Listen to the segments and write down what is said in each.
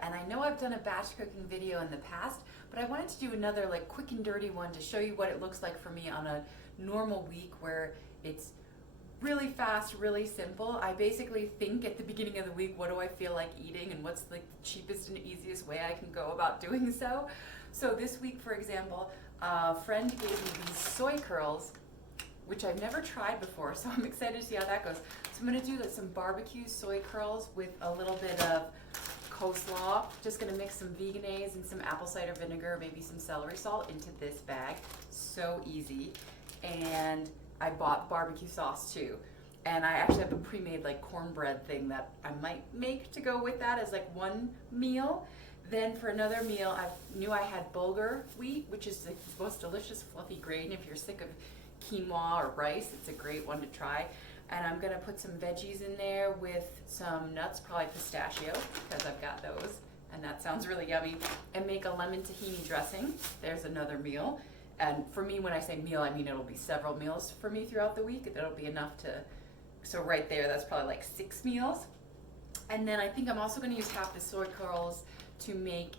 And I know I've done a batch cooking video in the past, but I wanted to do another like quick and dirty one to show you what it looks like for me on a normal week where it's really fast, really simple. I basically think at the beginning of the week, what do I feel like eating and what's like the cheapest and easiest way I can go about doing so. So this week, for example, a friend gave me these soy curls, which I've never tried before, so I'm excited to see how that goes. So I'm gonna do like some barbecue soy curls with a little bit of coleslaw. Just gonna mix some veganese and some apple cider vinegar, maybe some celery salt into this bag. So easy. And I bought barbecue sauce too. And I actually have a pre-made like cornbread thing that I might make to go with that as like one meal. Then for another meal, I knew I had bulgur wheat, which is the most delicious fluffy grain. If you're sick of quinoa or rice, it's a great one to try. And I'm gonna put some veggies in there with some nuts, probably pistachio, because I've got those, and that sounds really yummy. And make a lemon tahini dressing. There's another meal. And for me, when I say meal, I mean it'll be several meals for me throughout the week. That'll be enough to, so right there, that's probably like 6 meals. And then I think I'm also gonna use half the soy curls to make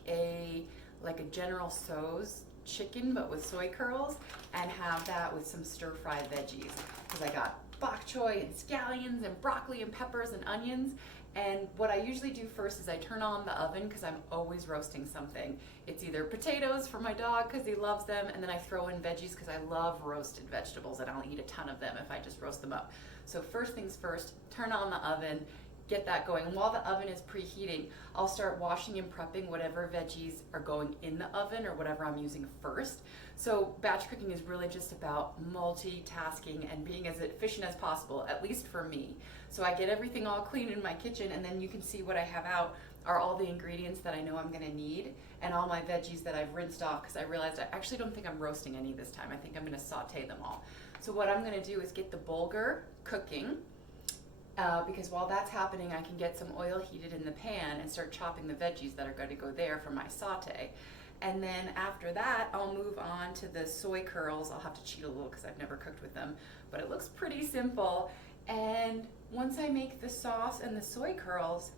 like a General Tso's chicken, but with soy curls, and have that with some stir-fried veggies. Because I got bok choy and scallions and broccoli and peppers and onions. And what I usually do first is I turn on the oven because I'm always roasting something. It's either potatoes for my dog because he loves them, and then I throw in veggies because I love roasted vegetables and I'll eat a ton of them if I just roast them up. So first things first, turn on the oven, get that going. And while the oven is preheating, I'll start washing and prepping whatever veggies are going in the oven or whatever I'm using first. So batch cooking is really just about multitasking and being as efficient as possible, at least for me. So I get everything all clean in my kitchen, and then you can see what I have out are all the ingredients that I know I'm gonna need and all my veggies that I've rinsed off, because I realized I actually don't think I'm roasting any this time. I think I'm gonna saute them all. So what I'm gonna do is get the bulgur cooking, because while that's happening, I can get some oil heated in the pan and start chopping the veggies that are going to go there for my saute. And then after that, I'll move on to the soy curls. I'll have to cheat a little because I've never cooked with them, but it looks pretty simple. And once I make the sauce and the soy curls,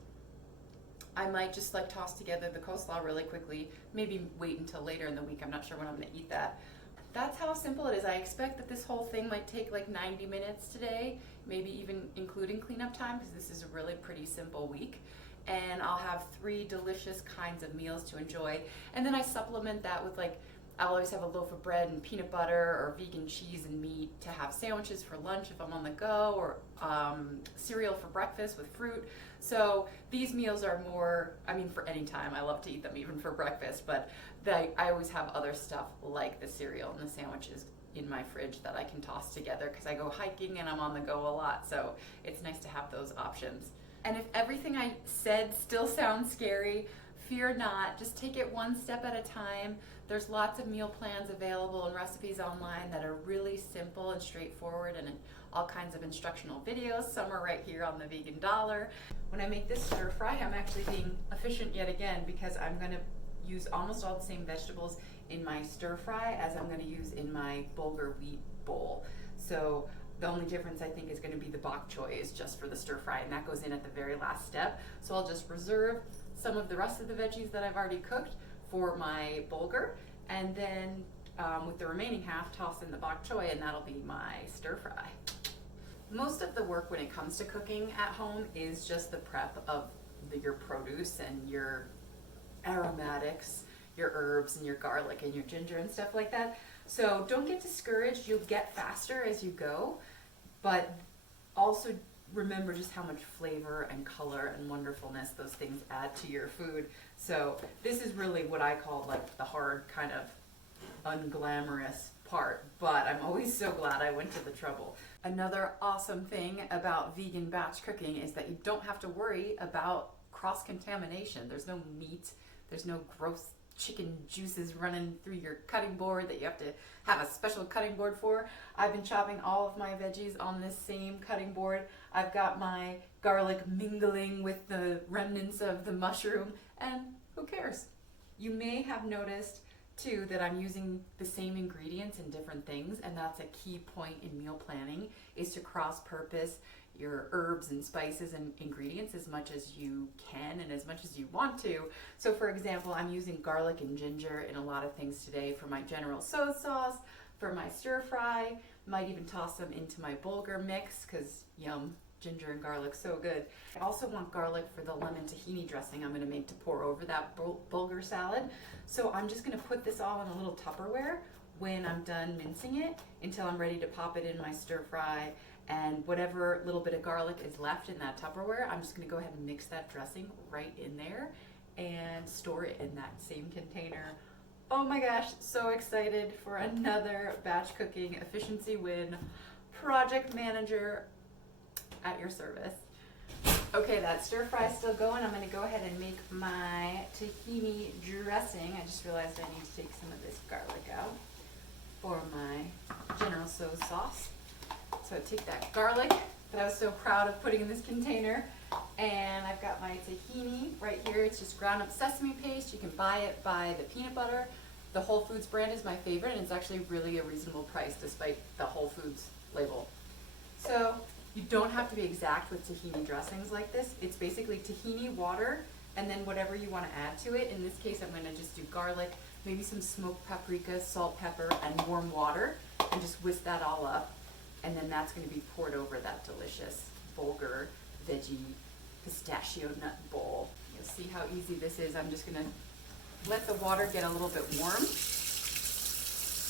I might just like toss together the coleslaw really quickly, maybe wait until later in the week. I'm not sure when I'm going to eat that. That's how simple it is. I expect that this whole thing might take like 90 minutes today, maybe even including cleanup time, because this is a really pretty simple week. And I'll have 3 delicious kinds of meals to enjoy. And then I supplement that with like, I'll always have a loaf of bread and peanut butter or vegan cheese and meat to have sandwiches for lunch if I'm on the go, or cereal for breakfast with fruit. So these meals are more, I mean, for any time. I love to eat them even for breakfast, but I always have other stuff like the cereal and the sandwiches in my fridge that I can toss together because I go hiking and I'm on the go a lot. So it's nice to have those options. And if everything I said still sounds scary, fear not. Just take it one step at a time. There's lots of meal plans available and recipes online that are really simple and straightforward, and all kinds of instructional videos. Some are right here on the Vegan Dollar. When I make this stir fry, I'm actually being efficient yet again because I'm going to use almost all the same vegetables in my stir fry as I'm going to use in my bulgur wheat bowl. So the only difference I think is going to be the bok choy is just for the stir fry, and that goes in at the very last step. So I'll just reserve some of the rest of the veggies that I've already cooked for my bulgur, and then with the remaining half, toss in the bok choy, and that'll be my stir fry. Most of the work when it comes to cooking at home is just the prep of your produce and your aromatics, your herbs and your garlic and your ginger and stuff like that. So don't get discouraged. You'll get faster as you go, but also remember just how much flavor and color and wonderfulness those things add to your food. So this is really what I call like the hard kind of unglamorous part, but I'm always so glad I went to the trouble. Another awesome thing about vegan batch cooking is that you don't have to worry about cross-contamination. There's no meat, there's no gross chicken juices running through your cutting board that you have to have a special cutting board for. I've been chopping all of my veggies on this same cutting board. I've got my garlic mingling with the remnants of the mushroom, and who cares? You may have noticed too that I'm using the same ingredients in different things, and that's a key point in meal planning, is to cross-purpose your herbs and spices and ingredients as much as you can and as much as you want to. So for example, I'm using garlic and ginger in a lot of things today for my General Tso's sauce, for my stir fry, might even toss them into my bulgur mix because yum, ginger and garlic, so good. I also want garlic for the lemon tahini dressing I'm going to make to pour over that bulgur salad. So I'm just going to put this all in a little Tupperware when I'm done mincing it until I'm ready to pop it in my stir fry. And whatever little bit of garlic is left in that Tupperware, I'm just going to go ahead and mix that dressing right in there and store it in that same container. Oh my gosh, so excited for another batch cooking efficiency win. Project manager at your service. Okay, that stir fry is still going. I'm going to go ahead and make my tahini dressing. I just realized I need to take some of this garlic out for my General Tso's sauce. So I take that garlic that I was so proud of putting in this container, and I've got my tahini right here. It's just ground up sesame paste. You can buy it by the peanut butter. The Whole Foods brand is my favorite, and it's actually really a reasonable price despite the Whole Foods label. So you don't have to be exact with tahini dressings like this. It's basically tahini, water, and then whatever you want to add to it. In this case, I'm going to just do garlic, maybe some smoked paprika, salt, pepper, and warm water, and just whisk that all up. And then that's going to be poured over that delicious bulgur veggie pistachio nut bowl. You'll see how easy this is. I'm just going to let the water get a little bit warm.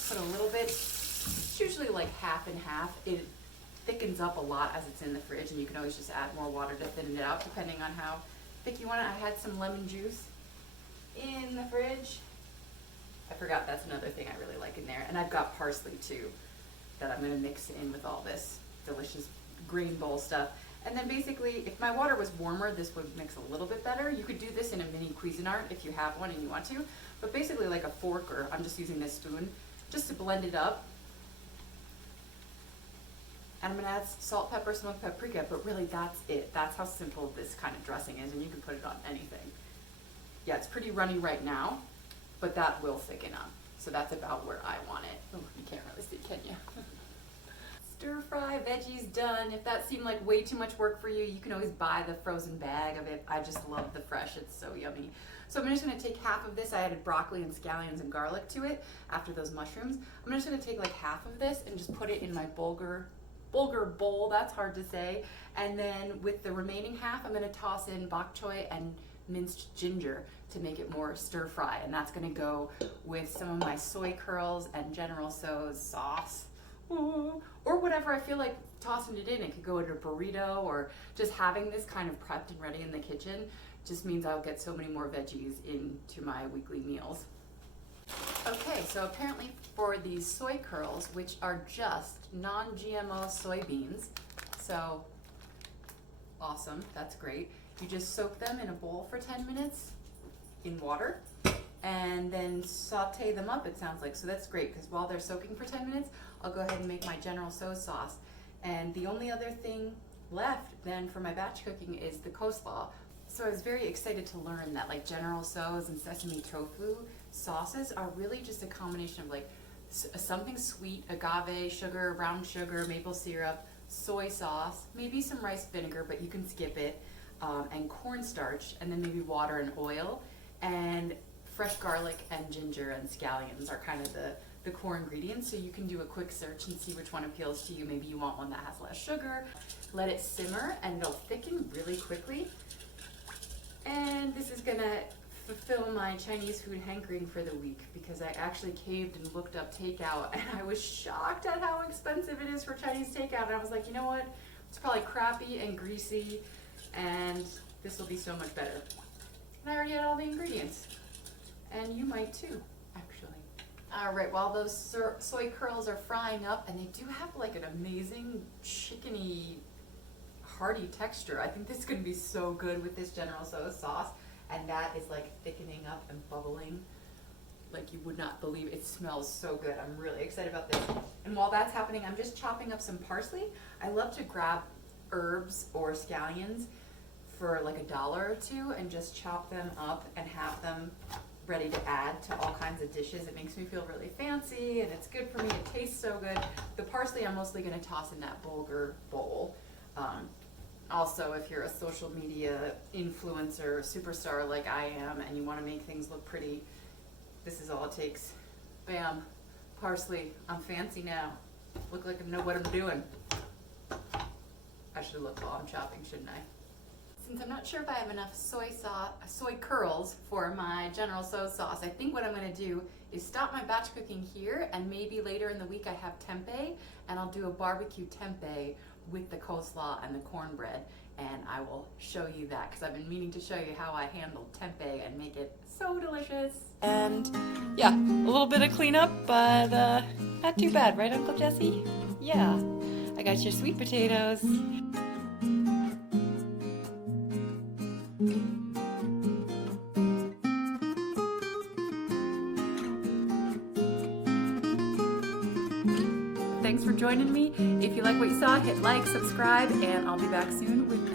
Put a little bit, it's usually like half and half. It thickens up a lot as it's in the fridge, and you can always just add more water to thin it out depending on how thick you want it. I had some lemon juice in the fridge. I forgot that's another thing I really like in there. And I've got parsley too that I'm going to mix in with all this delicious green bowl stuff. And then basically, if my water was warmer, this would mix a little bit better. You could do this in a mini Cuisinart if you have one and you want to, but basically like a fork, or I'm just using this spoon just to blend it up. And I'm going to add salt, pepper, smoked paprika, but really that's it. That's how simple this kind of dressing is, and you can put it on anything. Yeah, it's pretty runny right now, but that will thicken up. So that's about where I want it. Oh, you can't really see, can you? Stir fry veggies done. If that seemed like way too much work for you, you can always buy the frozen bag of it. I just love the fresh, it's so yummy. So I'm just gonna take half of this. I added broccoli and scallions and garlic to it after those mushrooms. I'm just gonna take like half of this and just put it in my bulgur bowl, that's hard to say. And then with the remaining half, I'm gonna toss in bok choy and minced ginger to make it more stir fry. And that's gonna go with some of my soy curls and General Tso's sauce. Ooh. Or whatever I feel like tossing it in. It could go in a burrito, or just having this kind of prepped and ready in the kitchen just means I'll get so many more veggies into my weekly meals. Okay, so apparently for these soy curls, which are just non-GMO soybeans, so awesome, that's great. You just soak them in a bowl for 10 minutes in water and then saute them up, it sounds like. So that's great, because while they're soaking for 10 minutes, I'll go ahead and make my General Tso's sauce. And the only other thing left then for my batch cooking is the coleslaw. So I was very excited to learn that like General Tso's and sesame tofu sauces are really just a combination of like something sweet, agave sugar, brown sugar, maple syrup, soy sauce, maybe some rice vinegar, but you can skip it, and cornstarch, and then maybe water and oil, and fresh garlic and ginger and scallions are kind of the core ingredients. So you can do a quick search and see which one appeals to you. Maybe you want one that has less sugar. Let it simmer and it'll thicken really quickly. And this is gonna fulfill my Chinese food hankering for the week, because I actually caved and looked up takeout, and I was shocked at how expensive it is for Chinese takeout. And I was like, you know what? It's probably crappy and greasy, and this will be so much better. And I already had all the ingredients. And you might too, actually. All right, while those soy curls are frying up, and they do have like an amazing chickeny, hearty texture. I think this is gonna be so good with this General Tso's sauce. And that is like thickening up and bubbling like you would not believe. It smells so good. I'm really excited about this. And while that's happening, I'm just chopping up some parsley. I love to grab herbs or scallions for like $1 or $2 and just chop them up and have them ready to add to all kinds of dishes. It makes me feel really fancy and it's good for me. It tastes so good. The parsley I'm mostly going to toss in that bulgur bowl. Also, if you're a social media influencer, superstar like I am, and you want to make things look pretty, this is all it takes. Bam, parsley. I'm fancy now. Look like I know what I'm doing. I should look while I'm chopping, shouldn't I? Since I'm not sure if I have enough soy curls for my General Tso's sauce, I think what I'm going to do is stop my batch cooking here, and maybe later in the week I have tempeh, and I'll do a barbecue tempeh with the coleslaw and the cornbread, and I will show you that because I've been meaning to show you how I handle tempeh and make it so delicious. And yeah, a little bit of cleanup, but not too bad, right, Uncle Jesse? Yeah, I got your sweet potatoes. Thanks for joining me. If you like what you saw, hit like, subscribe, and I'll be back soon with